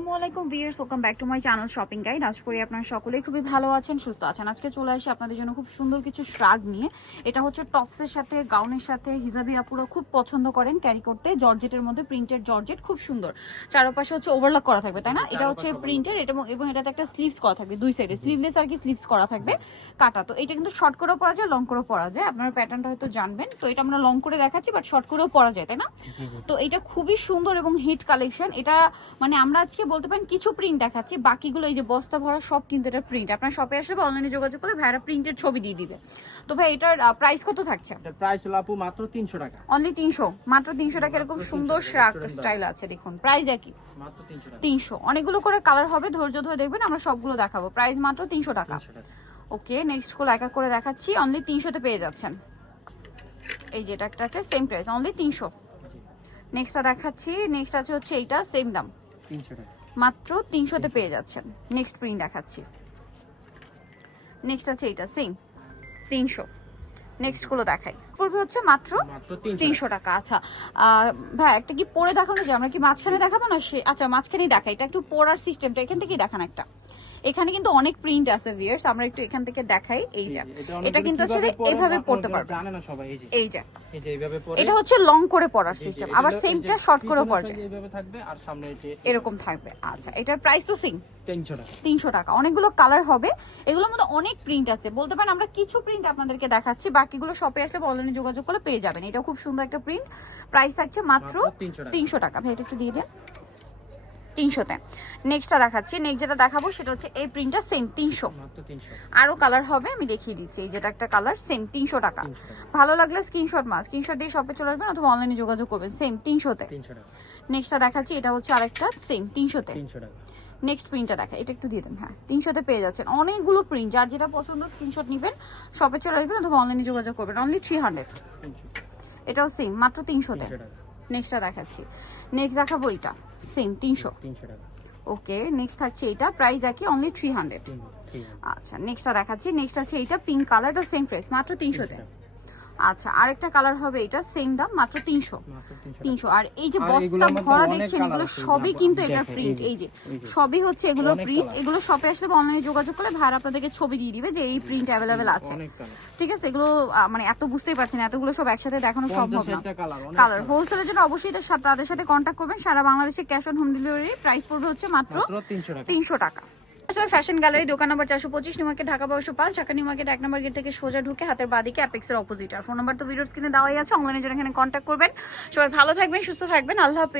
আসসালামু আলাইকুম viewers, welcome back to my channel shopping guide. আশা করি আপনারা সকলেই খুবই ভালো আছেন, সুস্থ আছেন। আজকে চলে আসি আপনাদের জন্য খুব সুন্দর কিছু শ্রাগ নিয়ে। এটা হচ্ছে টপসের সাথে, গাউনের সাথে হিজাবি আপুরা খুব পছন্দ করেন ক্যারি করতে। জর্জেটের মধ্যে প্রিন্টেড জর্জেট, খুব সুন্দর। চারপাশে হচ্ছে ওভারলক করা থাকবে, তাই না? এটা হচ্ছে প্রিন্টের এবং এটাতে একটা স্লিভস করা থাকবে দুই সাইডে, স্লিভলেস আর কি স্লিভস করা থাকবে কাটা। তো এটা কিন্তু শর্ট করেও পরা যায়, লং করেও পরা যায়। আপনারা প্যাটার্নটা হয়তো জানবেন। তো এটা আমরা লং করে দেখাচ্ছি, বাট শর্ট করেও পরা যায়, তাই না? তো এটা খুবই সুন্দর এবং হিট কালেকশন। এটা মানে আমরা আজকে বলতে পারেন কিছু প্রিন্ট দেখাচ্ছি, বাকিগুলো এই যে বস্তা ভরা সব কিন্তু এটা প্রিন্ট। আপনার শপে আসবে, অনলাইনে যোগাযোগ করে ভাইরা প্রিন্টের ছবি দিয়ে দিবে। তো ভাই এটার প্রাইস কত থাকছে? এটার প্রাইস হলো আপু মাত্র 300 টাকা। অনলি 300, মাত্র 300 টাকা। এরকম সুন্দর শ্রাগ স্টাইল আছে, দেখুন প্রাইস একই মাত্র 300 টাকা। 300। অনেকগুলো করে কালার হবে, ধৈর্য ধরে দেখবেন, আমরা সবগুলো দেখাবো। প্রাইস মাত্র 300 টাকা। ওকে, নেক্সট গুলো এক এক করে দেখাচ্ছি। অনলি 300 তে পেয়ে যাচ্ছেন। এই যে এটা একটা আছে, সেম প্রাইস, অনলি 300। নেক্সটটা দেখাচ্ছি। নেক্সট আছে হচ্ছে এইটা, সেম দাম 300 টাকা, মাত্র 300 তে পেয়ে যাচ্ছেন। নেক্সট প্রিন্ট দেখাচ্ছি। নেক্সট আছে এইটা, সেম 300। নেক্সট গুলো দেখাই, পড়বে হচ্ছে মাত্র 300 টাকা। আচ্ছা ভাই একটা কি পরে দেখানো যায়? আমরা কি মাঝখানে দেখাবো না? আচ্ছা মাঝখানেই দেখাই। এটা একটু পরার সিস্টেমটা এখান থেকেই দেখান একটা। এখানে কিন্তু অনেক প্রিন্ট আছে ভিউয়ার্স, আমরা একটু এখান থেকে দেখাই। এই যে এটা কিন্তু আসলে এইভাবে পড়তে পারবে, জানে না সবাই। এই যে এইভাবে পরে, এটা হচ্ছে লং করে পড়ার সিস্টেম। আবার সেমটা শর্ট করে পড়া যায়, এইভাবে থাকবে আর সামনে এরকম থাকবে। আচ্ছা এটার প্রাইস তো সেম 300 টাকা। 300 টাকা। অনেকগুলো কালার হবে, এগুলোর মধ্যে অনেক প্রিন্ট আছে। বলতে পারেন আমরা কিছু প্রিন্ট আপনাদেরকে দেখাচ্ছি, বাকিগুলো শপে আসলে অনলাইনে যোগাযোগ করলে পেয়ে যাবেন। এটা খুব সুন্দর একটা প্রিন্ট। প্রাইস থাকছে মাত্র 300 টাকা। ভাই এটা একটু দিয়ে দেন 300-তে। নেক্সটটা দেখাচ্ছি। নেক্সট যেটা দেখাবো সেটা হচ্ছে এই প্রিন্টটা, সেম 300। আরো কালার হবে, আমি দেখিয়ে দিচ্ছি। এই যেটা একটা কালার, সেম 300 টাকা। ভালো লাগলে স্ক্রিনশট দিয়ে শপে চলে আসবেন অথবা অনলাইনে যোগাযোগ করবেন, সেম 300-তে। নেক্সটটা দেখাচ্ছি। এটা হচ্ছে আরেকটা, সেম 300-তে। নেক্সট প্রিন্টটা দেখা, এটা একটু দিয়ে দেন। হ্যাঁ 300-তে পেয়ে যাচ্ছেন। অনেকগুলো প্রিন্ট, যার যেটা পছন্দ স্ক্রিনশট নেবেন, শপে চলে আসবেন অথবা অনলাইনে যোগাযোগ করবেন। অনলি 300। এটাও সেম, মাত্র 300-তে। নেক্সটটা দেখাচ্ছি। নেক্সট দেখাবো এটা, সেম 300 টাকা। ওকে, নেক্সট থাকছে এটা, প্রাইস একই, অনলি 300। আচ্ছা নেক্সটটা দেখাচ্ছি। নেক্সট আছে এইটা, পিঙ্ক কালারটা, সেম প্রাইস, মাত্র 300-তে। আচ্ছা আরেকটা কালার হবে, এটা সেম দাম, মাত্র 300। আর এই যে বস্তা ভরা দেখছেন, এগুলো সবই কিন্তু এটা প্রিন্ট। এই যে সবই হচ্ছে এগুলো প্রিন্ট। এগুলো শপে আসলে অনলাইনে যোগাযোগ করলে ভাইরা আপনাদেরকে ছবি দিয়ে দিবে যে এই প্রিন্ট অ্যাভেলেবেল আছে। ঠিক আছে, এগুলো মানে এত বুঝতেই পারছেন, এতগুলো সব একসাথে দেখানো সম্ভব না। কালার হোলসেলের জন্য অবশ্যই তাদের সাথে কন্ট্যাক্ট করবেন। সারা বাংলাদেশে cash on home delivery. Price পড়বে হচ্ছে মাত্র 300 টাকা। ফ্যাশন গ্যালারি, দোকান নম্বর 425, new market, Dhaka 1205। Dhaka new market 1 নম্বর গেট থেকে সোজা ঢুকে হাতের বাদিকে অ্যাপেক্সের অপোজিট। আর ফোন নাম্বার তো ভিডিওর স্ক্রিনে দেওয়াই আছে, অনলাইনে যারা এখানে কন্ট্যাক্ট করবেন। সবাই ভালো থাকবেন, সুস্থ থাকবেন, আল্লাহ হাফেজ।